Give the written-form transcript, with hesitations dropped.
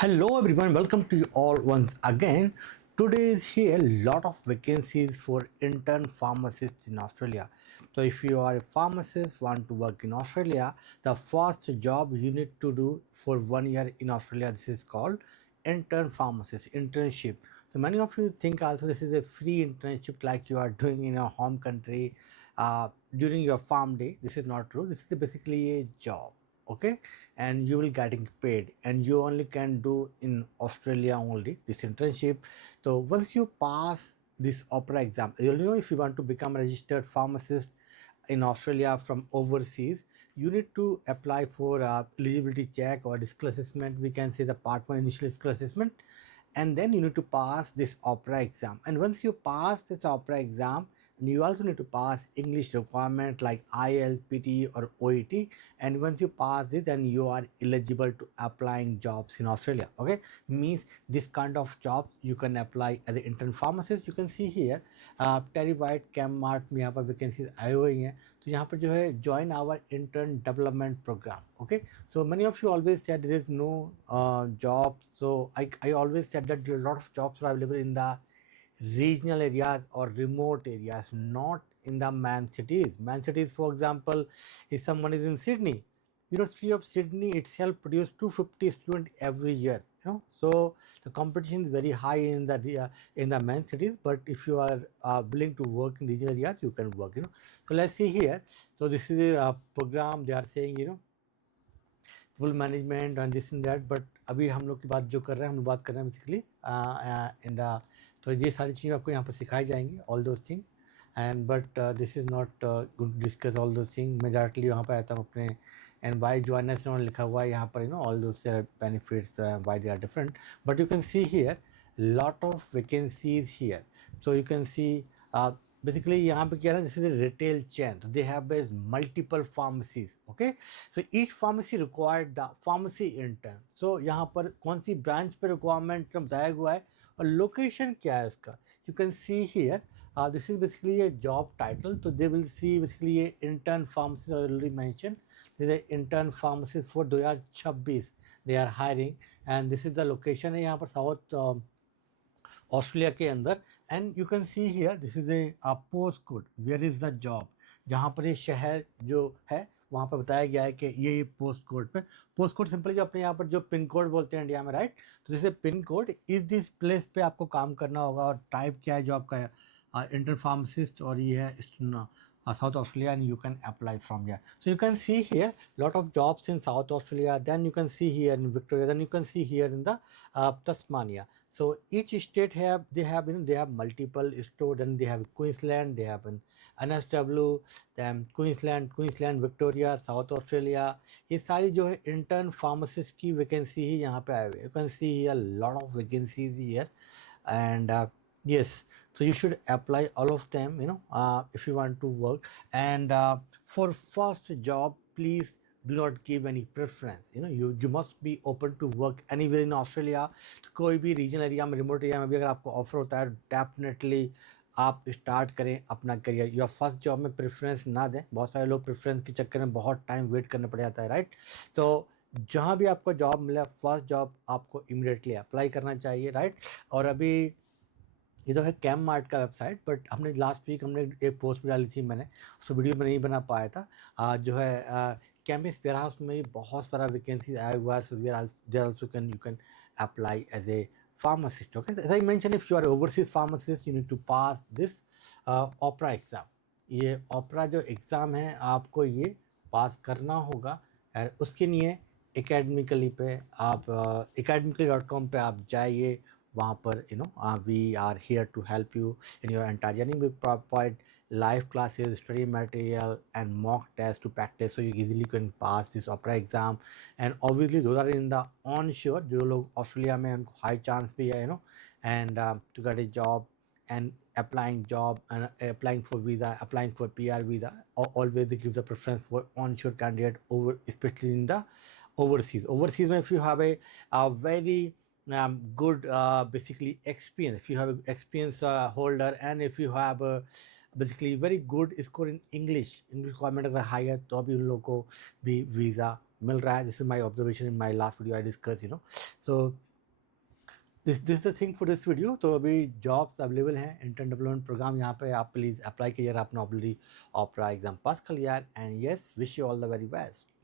Hello everyone, welcome to you all once again. Today is here lot of vacancies for intern pharmacists in Australia. So if you are a pharmacist want to work in Australia, the first job you need to do for 1 year in Australia, this is called intern pharmacist internship. So many of you think also this is a free internship like you are doing in your home country during your farm day. This is not true. This is basically a job, okay, and you will getting paid, and you only can do in Australia only this internship. So once you pass this opera exam, you know, if you want to become a registered pharmacist in Australia from overseas, you need to apply for eligibility check or skill assessment. We can say the part one initial skill assessment, and then you need to pass this opera exam. And once you pass this opera exam, and you also need to pass English requirement like IELTS, PT or OET. And once you pass it, then you are eligible to applying jobs in Australia. Okay, means this kind of jobs you can apply as an intern pharmacist. You can see here Terry White Chemmart में यहाँ पर vacancies आई हुई हैं. तो यहाँ पर जो है join our intern development program. Okay, so many of you always said there is no job. So I always said that a lot of jobs are available in the regional areas or remote areas, not in the man cities. Man cities, for example, if someone is in Sydney, University of Sydney itself produce 250 students every year. So the competition is very high in the main cities. But if you are willing to work in regional areas, you can work. So let's see here. So this is a program they are saying. Full management and this in that. But अभी हम लोग की बात जो कर रहे हैं, हम लोग बात कर रहे हैं बेसिकली इन द. तो ये सारी चीज़ें आपको यहाँ पर सिखाई जाएंगी, all those thing. And but this is not good discuss all those thing. मैं डायरेक्टली वहाँ पर आता हूँ अपने एंड वाई ज्वाइनर्स उन्होंने लिखा हुआ है यहाँ पर, all those benefits why they are different. But you can see here lot of vacancies here. So you can see basically यहाँ पे क्या है, this is a retail chain. So they have multiple pharmacies. Okay, so each pharmacy required the pharmacy intern. So यहाँ पर कौन सी branch पे requirement बताया हुआ है और लोकेशन क्या है इसका. You can see here this is basically a job title. So they will see basically a intern pharmacist already mentioned. This is a intern pharmacist for 2026 they are hiring, and this is the location है यहाँ पर south Australia के अंदर. And you can see here this is a post code where is the job. जहाँ पर ये शहर जो है वहाँ पर बताया गया है कि ये पोस्ट कोड पे. पोस्ट कोड सिंपली जो अपने यहाँ पर जो पिन कोड बोलते हैं इंडिया में, राइट. तो जैसे पिन कोड इस दिस प्लेस पे आपको काम करना होगा. और टाइप क्या है जॉब का, इंटर फार्मासिस्ट, और ये है South Australia, and you can apply from here. So you can see here lot of jobs in South Australia. Then you can see here in Victoria. Then you can see here in the Tasmania. So each state they have multiple store. Then they have Queensland. They have an NSW. Then Queensland, Victoria, South Australia. ये सारी जो है intern pharmacist की vacancy ही यहाँ पे आए हुए. You can see here lot of vacancies here, and yes, so you should apply all of them, if you want to work. And for first job, please do not give any preference. You must be open to work anywhere in Australia. तो कोई भी regional area में, remote area में भी अगर आपको offer होता है, डेफिनेटली आप स्टार्ट करें अपना करियर. या फर्स्ट जॉब में प्रेफरेंस ना दें. बहुत सारे लोग प्रेफरेंस के चक्कर में बहुत टाइम वेट करना पड़ जाता है, राइट. तो जहाँ भी आपको जॉब मिला, फर्स्ट जॉब आपको इमीडिएटली अप्लाई करना चाहिए, राइट. और अभी ये तो है कैम मार्ट का वेबसाइट. बट हमने लास्ट वीक एक पोस्ट भी डाली थी, मैंने उस वीडियो में नहीं बना पाया था. जो है कैंपस वेयर हाउस में भी बहुत सारा वैकेंसी आया हुआ है. So there also you can apply as a pharmacist. Okay, as I mention, if you are overseas pharmacist, you need to pass this OPRA exam. ये ओपरा जो एग्ज़ाम है आपको ये पास करना होगा. और उसके लिए एकेडमिकली पे आप academically.com पे आप जाइए. वहाँ पर we are here to help you in your entire journey. We provide live classes, study material, and mock tests to practice, so you easily can pass this opera exam. And obviously those are in the onshore. जो लोग Australia में उनको high chance भी है, and to get a job and applying job and applying for visa, applying for PR visa, always they give the preference for onshore candidate over, especially in the overseas. If you have a very good basically experience, if you have a experience holder, and if you have a basically very good score in English requirement अगर high है तो अभी उन लोगों को भी visa मिल रहा है. This is my observation in my last video I discuss. So this the thing for this video. तो अभी जॉब्स अवेलेबल हैं, इंटर्न डेवलपमेंट प्रोग्राम यहाँ पे आप प्लीज़ अप्लाई कीजिए। आपने ऑलरेडी ऑपरा एग्जाम पास कर लिया है, and yes, wish you all the very best.